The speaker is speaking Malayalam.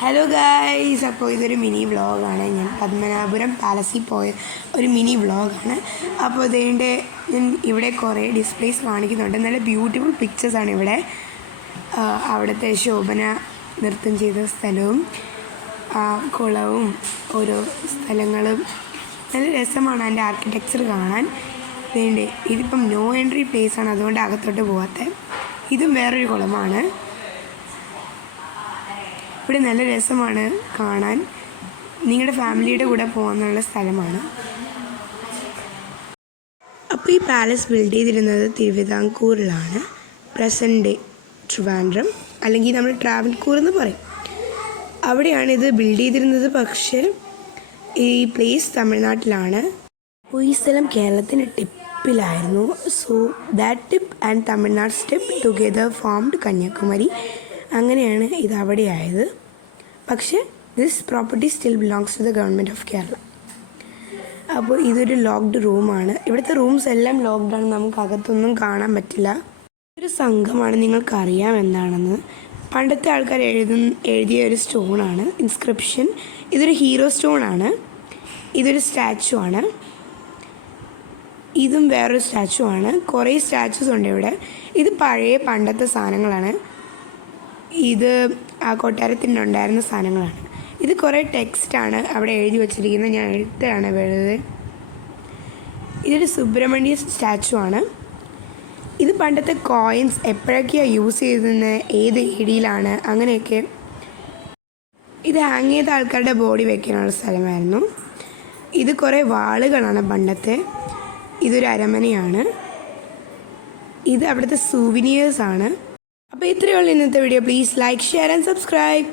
ഹലോ ഗായ്സ്, അപ്പോൾ ഇതൊരു മിനി വ്ളോഗാണ്. ഞാൻ പത്മനാഭപുരം പാലസിൽ പോയ ഒരു മിനി വ്ളോഗാണ്. അപ്പോൾ ഇതിൻ്റെ ഞാൻ ഇവിടെ കുറേ ഡിസ്പ്ലേസ് കാണിക്കുന്നുണ്ട്. നല്ല ബ്യൂട്ടിഫുൾ പിക്ചേഴ്സാണ് ഇവിടെ. അവിടുത്തെ ശോഭന നൃത്തം ചെയ്ത സ്ഥലവും കുളവും ഓരോ സ്ഥലങ്ങളും നല്ല രസമാണ് അതിൻ്റെ ആർക്കിടെക്ചർ കാണാൻ. ഇതിപ്പം നോ എൻട്രി പ്ലേസാണ്, അതുകൊണ്ട് അകത്തോട്ട് പോകാത്ത. ഇതും വേറൊരു കുളമാണ്. ഇവിടെ നല്ല രസമാണ് കാണാൻ. നിങ്ങളുടെ ഫാമിലിയുടെ കൂടെ പോകാനുള്ള സ്ഥലമാണ്. അപ്പോൾ ഈ പാലസ് ബിൽഡ് ചെയ്തിരുന്നത് തിരുവിതാംകൂറിലാണ്. പ്രസൻറ്റ് ഡേ ട്രിവാൻഡ്രം, അല്ലെങ്കിൽ നമ്മൾ ട്രാവൻകൂർ എന്ന് പറയും. അവിടെയാണ് ഇത് ബിൽഡ് ചെയ്തിരുന്നത്. പക്ഷേ ഈ പ്ലേസ് തമിഴ്നാട്ടിലാണ്. അപ്പോൾ ഈ സ്ഥലം കേരളത്തിൻ്റെ ടിപ്പിലായിരുന്നു. So that tip and Tamil Nadu tip together formed Kanyakumari. അങ്ങനെയാണ് ഇത് അവിടെ ആയത്. പക്ഷേ this property still belongs to the government of Kerala. അപ്പോൾ ഇതൊരു ലോക്ക്ഡ് റൂമാണ്. ഇവിടുത്തെ റൂംസ് എല്ലാം ലോക്ക്ഡാണ്, നമുക്ക് അകത്തൊന്നും കാണാൻ പറ്റില്ല. ഒരു സംഘമാണ്, നിങ്ങൾക്കറിയാം എന്താണെന്ന്. പണ്ടത്തെ ആൾക്കാർ എഴുതിയ ഒരു സ്റ്റോണാണ്, ഇൻസ്ക്രിപ്ഷൻ. ഇതൊരു ഹീറോ സ്റ്റോണാണ്. ഇതൊരു സ്റ്റാച്ചു ആണ്. ഇതും വേറൊരു സ്റ്റാച്ചു ആണ്. കുറേ സ്റ്റാച്യൂസ് ഉണ്ട് ഇവിടെ. ഇത് പണ്ടത്തെ സാധനങ്ങളാണ്. ഇത് ആ കൊട്ടാരത്തിൻ്റെ ഉണ്ടായിരുന്ന സാധനങ്ങളാണ്. ഇത് കുറേ ടെക്സ്റ്റാണ് അവിടെ എഴുതി വച്ചിരിക്കുന്നത്. ഞാൻ എഴുത്താണ് വെറുതെ. ഇതൊരു സുബ്രഹ്മണ്യ സ്റ്റാച്ചു ആണ്. ഇത് പണ്ടത്തെ കോയിൻസ് എപ്പോഴൊക്കെയാണ് യൂസ് ചെയ്തതെന്ന്, ഏത് ഏരിയയിലാണ്, അങ്ങനെയൊക്കെ. ഇത് ഹാങ് ചെയ്ത ആൾക്കാരുടെ ബോഡി വെക്കാനുള്ള സ്ഥലമായിരുന്നു. ഇത് കുറേ വാളുകളാണ് പണ്ടത്തെ. ഇതൊരു അരമനയാണ്. ഇത് അവിടുത്തെ സൂവിനിയേഴ്സാണ്. അപ്പോൾ ഇത്രയേ ഉള്ളൂ ഇന്നത്തെ video. Please like, share and subscribe.